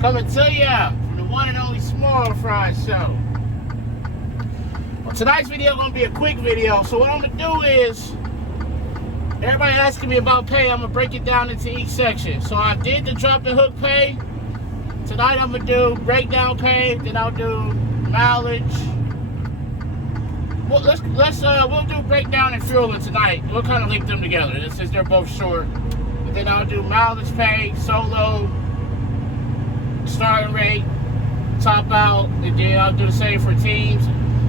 Coming to ya from the one and only Small Fry Show. Well, tonight's video gonna be a quick video. So what I'm gonna do is, everybody asking me about pay, I'm gonna break it down into each section. So I did the drop and hook pay. Tonight I'm gonna do breakdown pay. Then I'll do mileage. Well, we'll do breakdown and fueling tonight. We'll kind of link them together since they're both short. And then I'll do mileage pay, solo, starting rate, top out, and then I'll do the same for teams.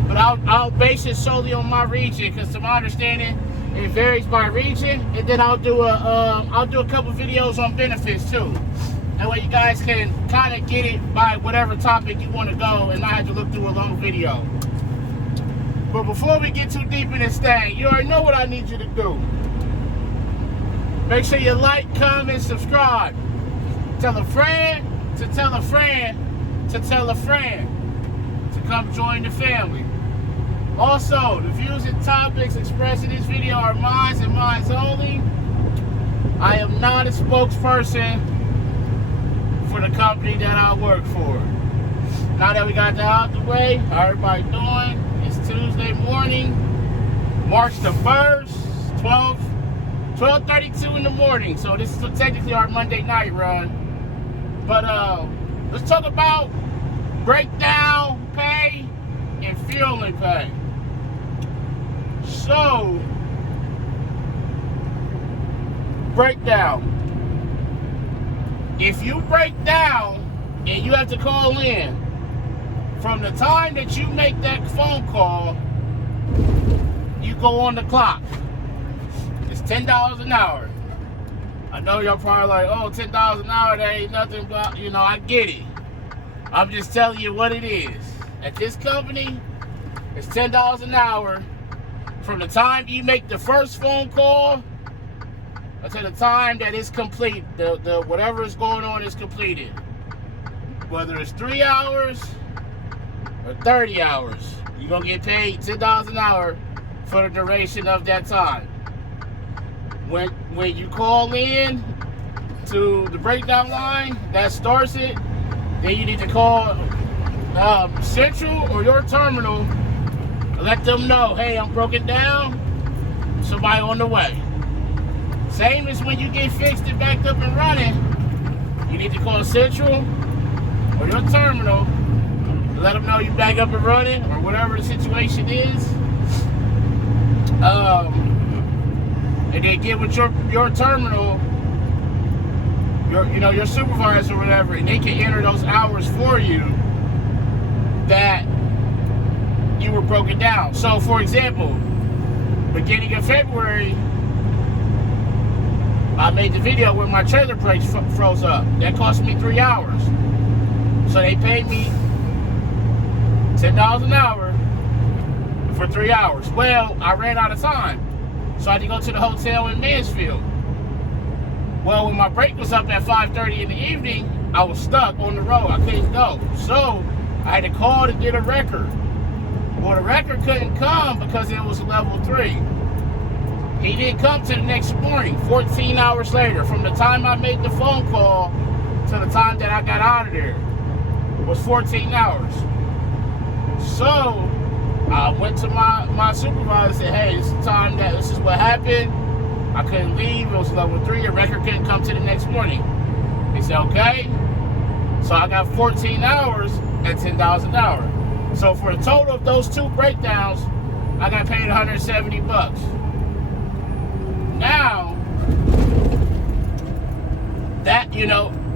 But I'll base it solely on my region, because to my understanding, it varies by region. And then I'll do a couple videos on benefits too. That way you guys can kind of get it by whatever topic you want to go, and not have to look through a long video. But before we get too deep in this thing, you already know what I need you to do. Make sure you like, comment, subscribe. Tell a friend to tell a friend to tell a friend to come join the family. Also, the views and topics expressed in this video are mine and mine only. I am not a spokesperson for the company that I work for. Now that we got that out the way, how everybody doing? It's Tuesday morning, March the 1st, 12:32 in the morning. So this is technically our Monday night run. But let's talk about breakdown pay and fueling pay. So, breakdown. If you break down and you have to call in, from the time that you make that phone call, you go on the clock. It's $10 an hour. I know y'all probably like, oh, $10 an hour, that ain't nothing, but, you know, I get it. I'm just telling you what it is. At this company, it's $10 an hour from the time you make the first phone call until the time that it's complete. The whatever is going on is completed. Whether it's 3 hours or 30 hours, you're going to get paid $10 an hour for the duration of that time. When you call in to the breakdown line, that starts it, then you need to call Central or your terminal and let them know, hey, I'm broken down, somebody on the way. Same as when you get fixed and backed up and running, you need to call Central or your terminal and let them know you back up and running, or whatever the situation is. And then get with your terminal, your supervisor or whatever, and they can enter those hours for you that you were broken down. So, for example, beginning of February, I made the video where my trailer brakes froze up. That cost me 3 hours. So they paid me $10 an hour for 3 hours. Well, I ran out of time, so I had to go to the hotel in Mansfield. Well, when my brake was up at 5:30 in the evening, I was stuck on the road. I couldn't go. So I had to call to get a wrecker. Well, the wrecker couldn't come because it was level 3. He didn't come till the next morning, 14 hours later. From the time I made the phone call to the time that I got out of there was 14 hours. So I went to my supervisor and said, hey, this is what happened. I couldn't leave. It was level 3. A record couldn't come to the next morning. He said, okay. So I got 14 hours at $10 an hour. So for the total of those 2 breakdowns, I got paid $170. Now, that,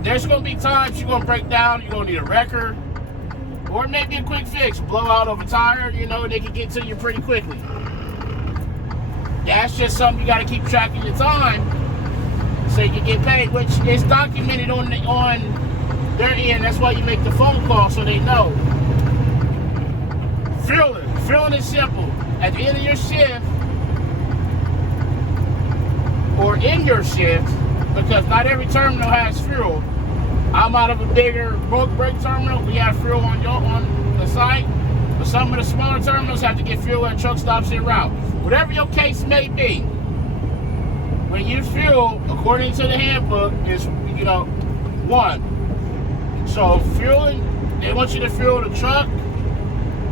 there's going to be times you're going to break down, you're going to need a wrecker, or maybe a quick fix, blowout of a tire, they can get to you pretty quickly. That's just something you got to keep track of your time so you can get paid, which is documented on their end. That's why you make the phone call, so they know. Fueling is simple. At the end of your shift, or in your shift, because not every terminal has fuel. I'm out of a bigger bulk brake terminal. We have fuel on the site, but some of the smaller terminals have to get fuel at truck stops en route. Whatever your case may be, when you fuel, according to the handbook, is 1, So fueling, they want you to fuel the truck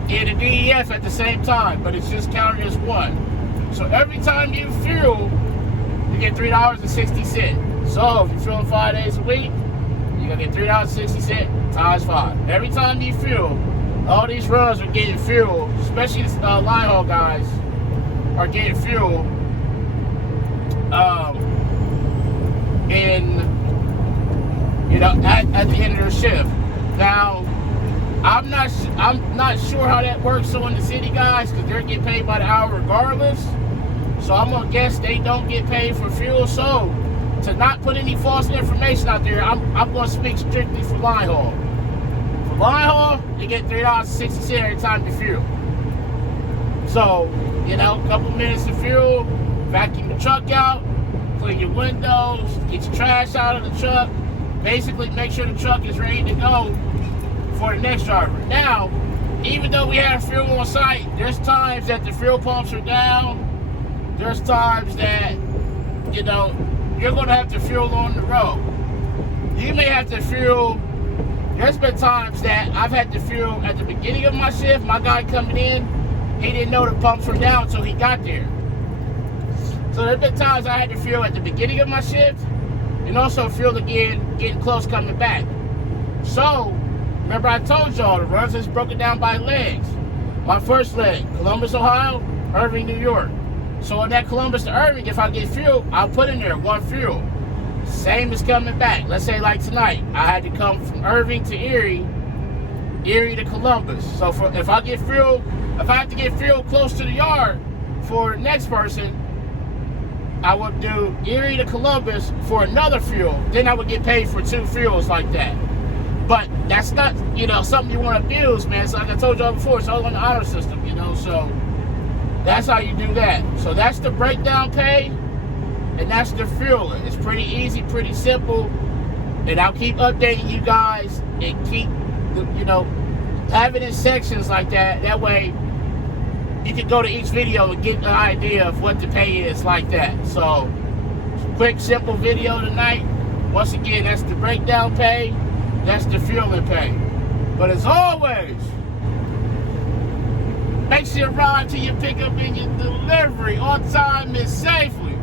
and the DEF at the same time, but it's just counted as one. So every time you fuel, you get $3.60. So if you're fueling 5 days a week, you're gonna get $3.60 times 5. Every time you fuel, all these runs are getting fuel, especially the line haul guys are getting fuel. At the end of their shift. Now, I'm not sure how that works on the city guys, because they're getting paid by the hour regardless. So I'm gonna guess they don't get paid for fuel. So to not put any false information out there, I'm gonna speak strictly for line haul. For line haul, you get $3.60 every time you fuel. So, a couple minutes of fuel, vacuum the truck out, clean your windows, get your trash out of the truck, basically make sure the truck is ready to go for the next driver. Now, even though we have fuel on site, there's times that the fuel pumps are down. There's times that, you're going to have to fuel on the road. You may have to fuel. There's been times that I've had to fuel at the beginning of my shift. My guy coming in, he didn't know the pumps were down until he got there. So there's been times I had to fuel at the beginning of my shift and also fuel again, getting close coming back. So, remember I told y'all the runs is broken down by legs. My first leg, Columbus, Ohio, Irving, New York. So on that Columbus to Irving, if I get fuel, I'll put in there one fuel. Same as coming back. Let's say like tonight, I had to come from Irving to Erie to Columbus. So if I have to get fuel close to the yard for the next person, I would do Erie to Columbus for another fuel. Then I would get paid for 2 fuels like that. But that's not, something you want to abuse, man. So like I told y'all before, it's all on the honor system, so that's how you do that. So that's the breakdown pay, and that's the fueling. It's pretty easy, pretty simple, and I'll keep updating you guys and keep, having in sections like that. That way, you can go to each video and get an idea of what the pay is like that. So, quick, simple video tonight. Once again, that's the breakdown pay. That's the fueling pay. But as always, make sure you arrive to your pickup and your delivery on time and safely.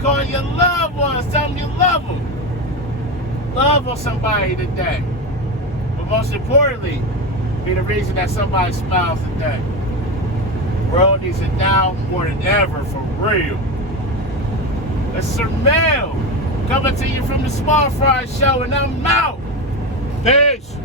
Call your loved ones. Tell them you love them. Love on somebody today. But most importantly, be the reason that somebody smiles today. The world needs it now more than ever, for real. It's Sir Mel coming to you from the Small Fry Show, and I'm out. Peace.